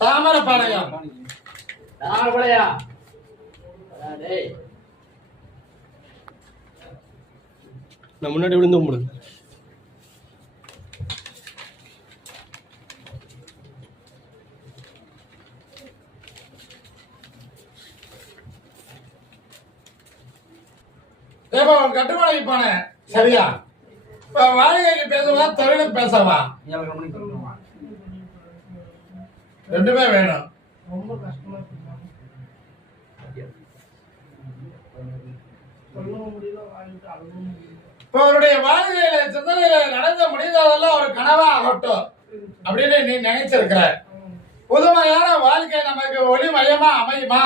தாமரப்பாளையம் தாமரைப்படையா டேய் நான் முன்னாடி விழுந்து கும்பிடுங்க ஏப்பா உன் கட்டுமலைக்கு போனேன் சரியா? இப்ப வாடகைக்கு பேசவா தொழிலுக்கு பேசவா ரெண்டுமே வேணும். ரொம்ப கஷ்டமா இப்ப அவருடைய வாழ்க்கையில சிந்தனையில நடந்த முடிந்ததெல்லாம் ஒரு கனவா ஆகட்டும் அப்படின்னு நீ நினைச்சிருக்கிற. புதுமையான வாழ்க்கை நமக்கு ஒளி மையமா அமையுமா?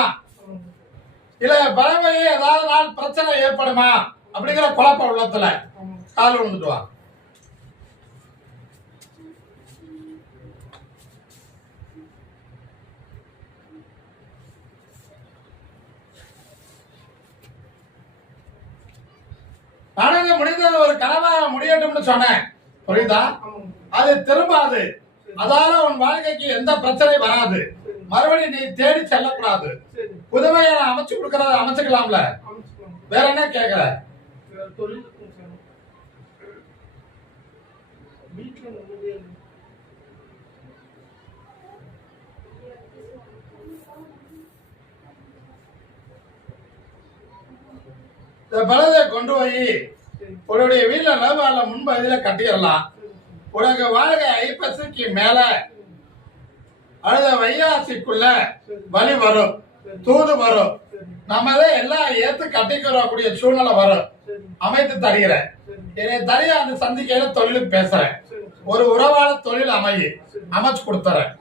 இல்ல பழமையே ஏதாவது நாள் பிரச்சனை ஏற்படுமா? அப்படிங்கிற குழப்பம் உள்ளத்துல கால் விழுந்துட்டு வா நடந்து முடிந்தது ஒரு முடியட்டும்னு சொன்னேன். புரியுதா? அது திரும்பாது. அதால உன் வாழ்க்கைக்கு எந்த பிரச்சனை வராது. மறுபடியும் நீ தேடி செல்லக்கூடாது. சரி. புதுமையான அமைச்சு கொடுக்கறத அமைச்சுக்கலாம்ல? அமைச்சுக்கலாம். வேற என்ன கேக்குற? பலதை கொண்டு போய் உன்னுடைய வீட்டில் லவ்வால முன்பு கட்டிடலாம். உனக்கு வாழ்க்கை ஐப்பசிக்கு மேல அழுத வையாசிக்குள்ள வலி வரும் தூது வரும். நம்மளே எல்லாம் ஏத்து கட்டிக்கிறக்கூடிய சூழ்நிலை வரும். அமைத்து தருகிறேன். என்னை தனியா அந்த சந்திக்கையில தொழிலுக்கு பேசுறேன். ஒரு உறவாள தொழில் அமைய அமைச்சு கொடுத்துறேன்.